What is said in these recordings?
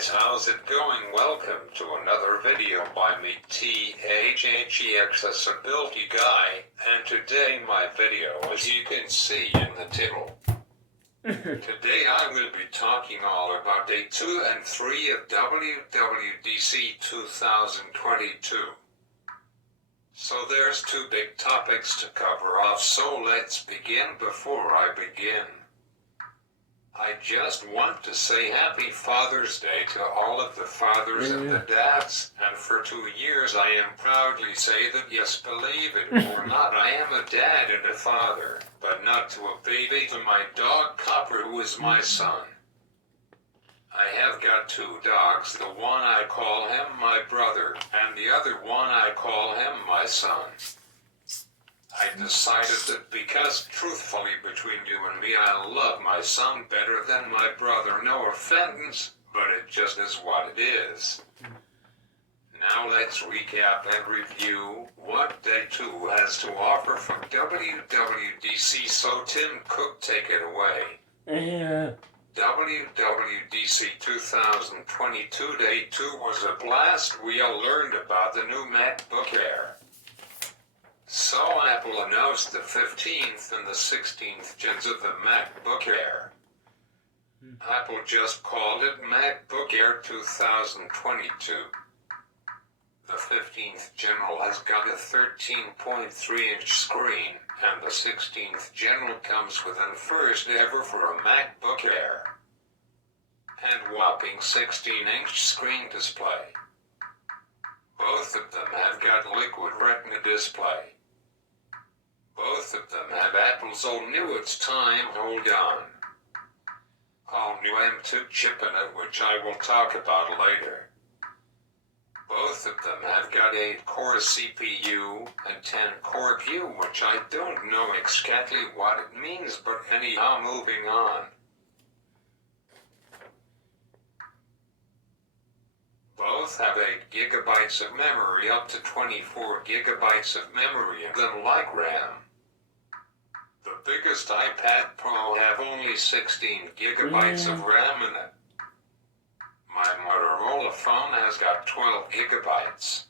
guys, how's it going? Welcome to another video by me, THHE Accessibility Guy, and today my video, as you can see in the title. Today I will be talking all about day 2 and 3 of WDDC 2022. So there's two big topics to cover off, so let's begin. Before I begin, I just want to say Happy Father's Day to all of the fathers and the dads, and for 2 years I am proudly say that yes, believe it or not, I am a dad and a father, but not to a baby, to my dog Copper, who is my son. I have got 2 dogs, the one I call him my brother, and the other one I call him my son. I decided that because truthfully between you and me I love my son better than my brother, no offense, but it just is what it is. Now let's recap and review what day 2 has to offer from WDDC, so Tim Cook, take it away. Yeah. WDDC 2022 Day 2 was a blast. We all learned about the new MacBook Air. So Apple announced the 15th and the 16th gens of the MacBook Air. Apple just called it MacBook Air 2022. The 15th General has got a 13.3-inch screen, and the 16th General comes with an first ever for a MacBook Air and whopping 16-inch screen display. Both of them have got liquid retina display. Both of them have Apple's all new, it's time, hold on, all new M2 chip in it, which I will talk about later. Both of them have got 8-core CPU and 10-core GPU, which I don't know exactly what it means, but anyhow, moving on. Both have 8 gigabytes of memory, up to 24 gigabytes of memory, and them like RAM. The biggest iPad Pro have only 16 gigabytes of RAM in it. My Motorola phone has got 12 gigabytes.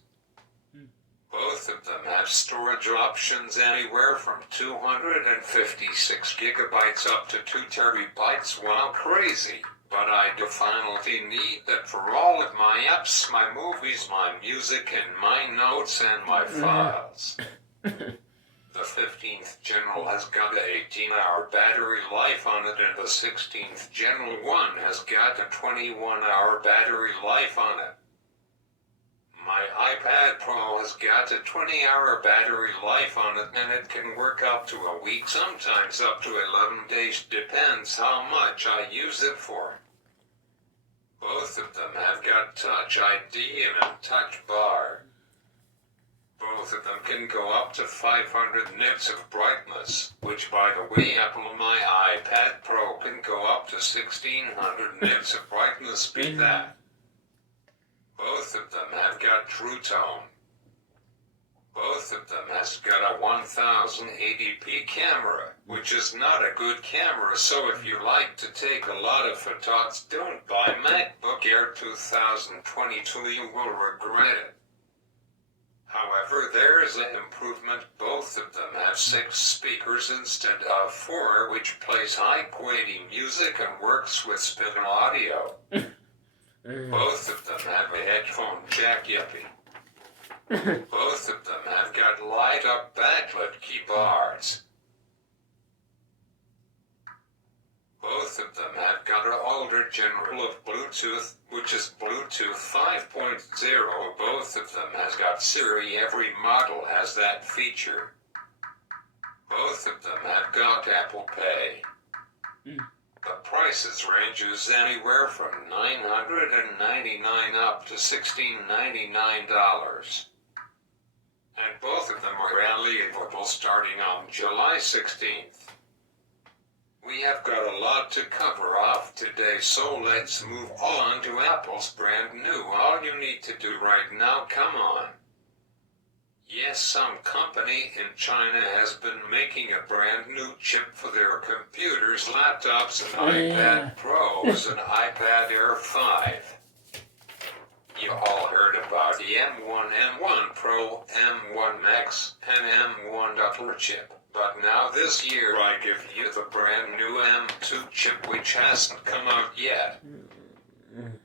Both of them have storage options anywhere from 256 gigabytes up to 2 terabytes. Wow, crazy. But I definitely need that for all of my apps, my movies, my music, and my notes and my files. The 15th General has got an 18-hour battery life on it, and the 16th General one has got a 21-hour battery life on it. My iPad Pro has got a 20-hour battery life on it, and it can work up to a week, sometimes up to 11 days, depends how much I use it for. Both of them have got Touch ID and a touch bar. Both of them can go up to 500 nits of brightness, which, by the way, Apple, my iPad Pro can go up to 1600 nits of brightness, beat that. Both of them have got True Tone. Both of them has got a 1080p camera, which is not a good camera, so if you like to take a lot of photos, don't buy MacBook Air 2022, you will regret it. However, there is an improvement. Both of them have 6 speakers instead of 4, which plays high-quality music and works with spitting audio. Both of them have a headphone jack, yippee. Both of them have got light-up backlit keyboards. Both of them have got an older general of Bluetooth, which is Bluetooth 5.0. Both of them has got Siri. Every model has that feature. Both of them have got Apple Pay. The prices ranges anywhere from $999 up to $1,699. And both of them are available starting on July 16th. We have got a lot to cover off today, so let's move on to Apple's brand new. All you need to do right now, come on. Yes, some company in China has been making a brand new chip for their computers, laptops, and iPad Pros and iPad Air 5. you all heard about the M1, M1 Pro, M1 Max, and M1 Ultra chip. But now this year I give you the brand new M2 chip which hasn't come out yet.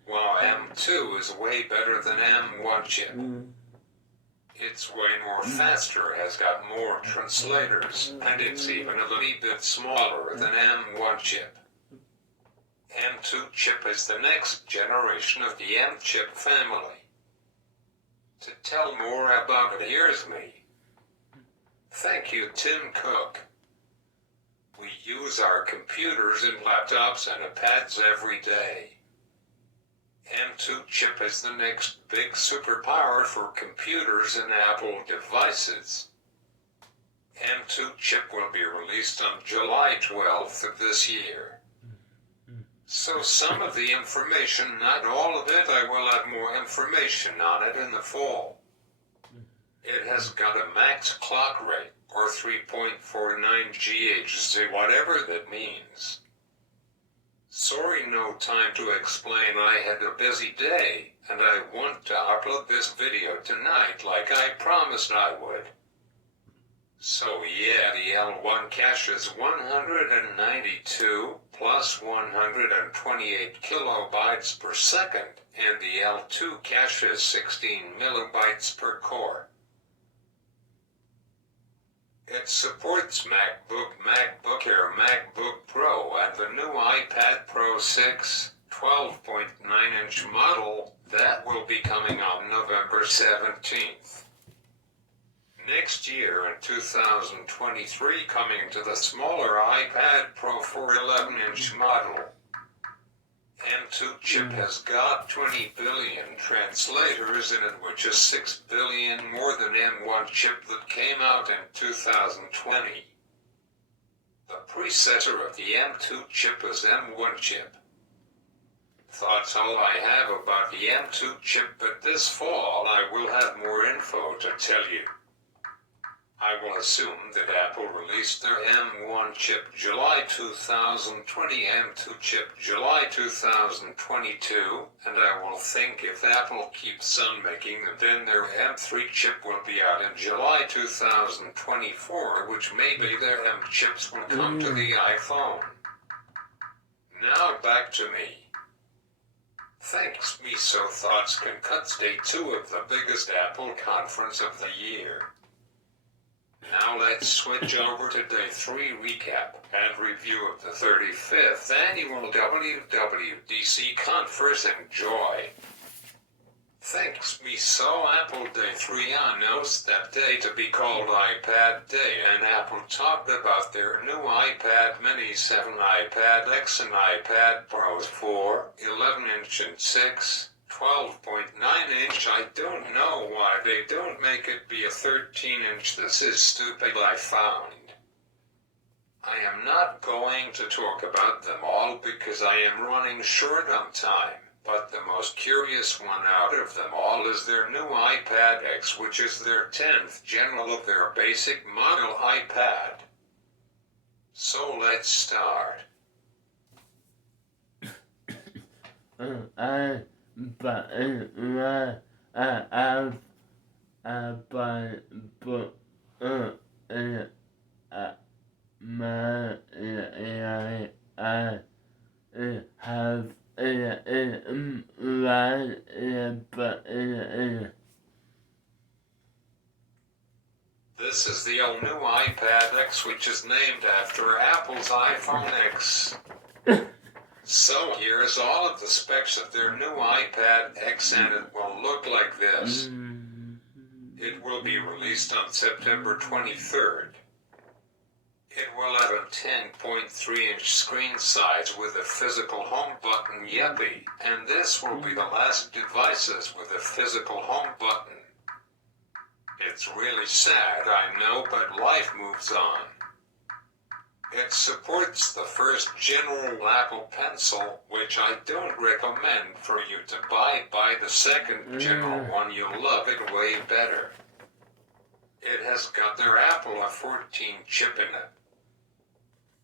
While M2 is way better than M1 chip. It's way more faster, has got more translators, and it's even a little bit smaller than M1 chip. M2 chip is the next generation of the M chip family. To tell more about it, here's me. Thank you, Tim Cook. We use our computers and laptops and iPads every day. M2 chip is the next big superpower for computers and Apple devices. M2 chip will be released on July 12th of this year. So some of the information, not all of it, I will have more information on it in the fall. It has got a max clock rate, or 3.49 GHz, whatever that means. Sorry, no time to explain. I had a busy day, and I want to upload this video tonight like I promised I would. So yeah, the L1 cache is 192 plus 128 kilobytes per second, and the L2 cache is 16 megabytes per core. It supports MacBook, MacBook Air, MacBook Pro, and the new iPad Pro 6 12.9-inch model that will be coming on November 17th. Next year in 2023, coming to the smaller iPad Pro 411-inch model. M2 chip has got 20 billion translators in it, which is 6 billion more than M1 chip that came out in 2020. The predecessor of the M2 chip is M1 chip. That's all I have about the M2 chip, but this fall I will have more info to tell you. I will assume that Apple released their M1 chip July 2020, M2 chip July 2022, and I will think if Apple keeps on making them, then their M3 chip will be out in July 2024, which maybe their M chips will come to the iPhone. Now back to me. Thanks me so Thoughts Can Cut Day 2 of the biggest Apple conference of the year. Now let's switch over to Day 3 recap and review of the 35th Annual WDDC Conference. Enjoy! Thanks me so Apple Day 3 announced that day to be called iPad Day, and Apple talked about their new iPad Mini 7, iPad X, and iPad Pros 4, 11-inch and 6. 12.9-inch. I don't know why they don't make it be a 13-inch. This is stupid, I found. I am not going to talk about them all because I am running short on time, but the most curious one out of them all is their new iPad X, which is their 10th general of their basic model iPad. So let's start. But This is the all new iPad X, which is named after Apple's iPhone X. So here's all of the specs of their new iPad X, and it will look like this. It will be released on September 23rd. It will have a 10.3-inch screen size with a physical home button, yippee, and this will be the last devices with a physical home button. It's really sad, I know, but life moves on. It supports the first general Apple Pencil, which I don't recommend for you to buy. Buy the second general one, you'll love it way better. It has got their Apple A14 chip in it.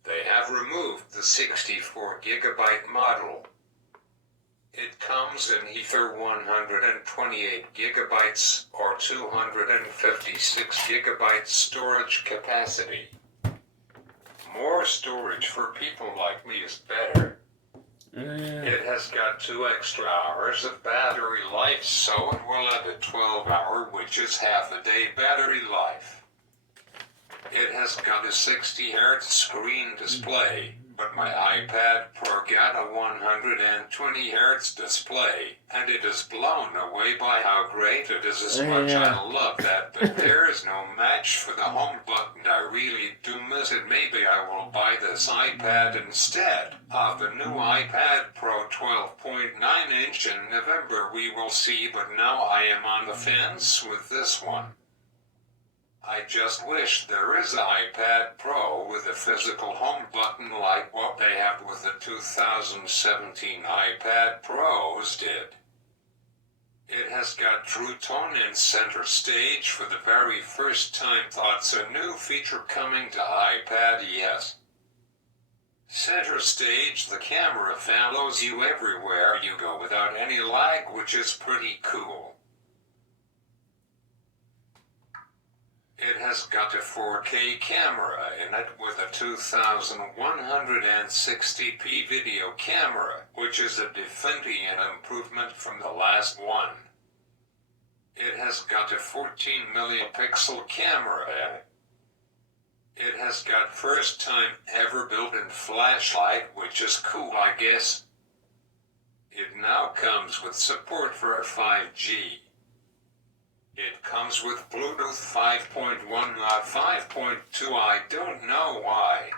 They have removed the 64GB model. It comes in either 128 gigabytes or 256 gigabytes storage capacity. More storage for people like me is better. It has got 2 extra hours of battery life, so it will add a 12-hour, which is half a day battery life. It has got a 60 Hz screen display, but my iPad Pro got a 120 Hz display, and it is blown away by how great it is. As much I love that, but there is no match for the home button. I really do miss it. Maybe I will buy this iPad instead of the new iPad Pro 12.9-inch in November. We will see, but now I am on the fence with this one. I just wish there is an iPad Pro with a physical home button like what they have with the 2017 iPad Pros did. It has got True Tone in center stage for the very first time. That's a new feature coming to iPad, yes. Center stage, the camera follows you everywhere you go without any lag, which is pretty cool. It has got a 4K camera in it with a 2160p video camera, which is a definitely an improvement from the last one. It has got a 14 megapixel camera in it. It has got first time ever built-in flashlight, which is cool, I guess. It now comes with support for a 5G. It comes with Bluetooth 5.1, not 5.2. I don't know why.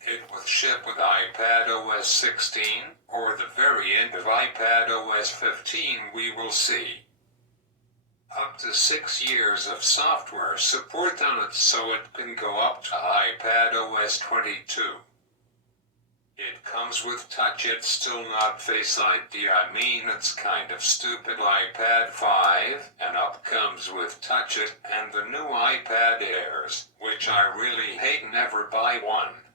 It will ship with iPad OS 16 or the very end of iPad OS 15. We will see. Up to 6 years of software support on it, so it can go up to iPad OS 22. It comes with touch, it's still not Face ID. I mean, it's kind of stupid. iPad 5 and up comes with touch it, and the new iPad Airs, which I really hate, never buy one.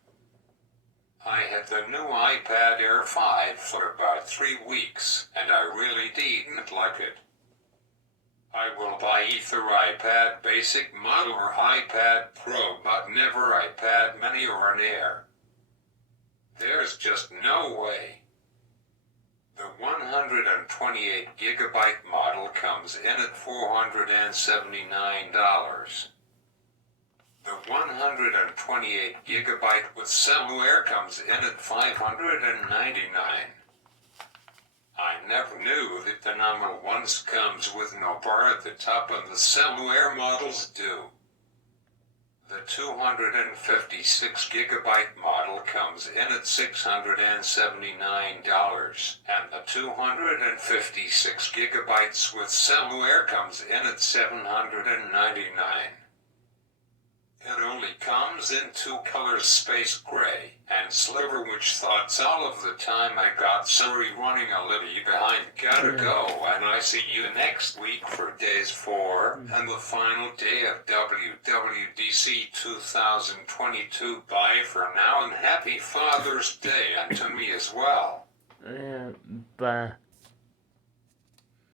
I had the new iPad Air 5 for about 3 weeks, and I really didn't like it. I will buy either iPad Basic model or iPad Pro, but never iPad Mini or an Air. There's just no way. The 128 gigabyte model comes in at $479. The 128 gigabyte with cellular comes in at $599. I never knew that the normal ones comes with no bar at the top and the cellular models do. The 256 gigabyte model comes in at $679, and the 256 gigabytes with cellular comes in at $799. It only comes in 2 colors, space gray and silver, which thoughts all of the time. I got Siri running a little behind. Gotta go, and I see you next week for days 4 and the final day of WDDC 2022. Bye for now, and happy Father's Day, and to me as well. Bye.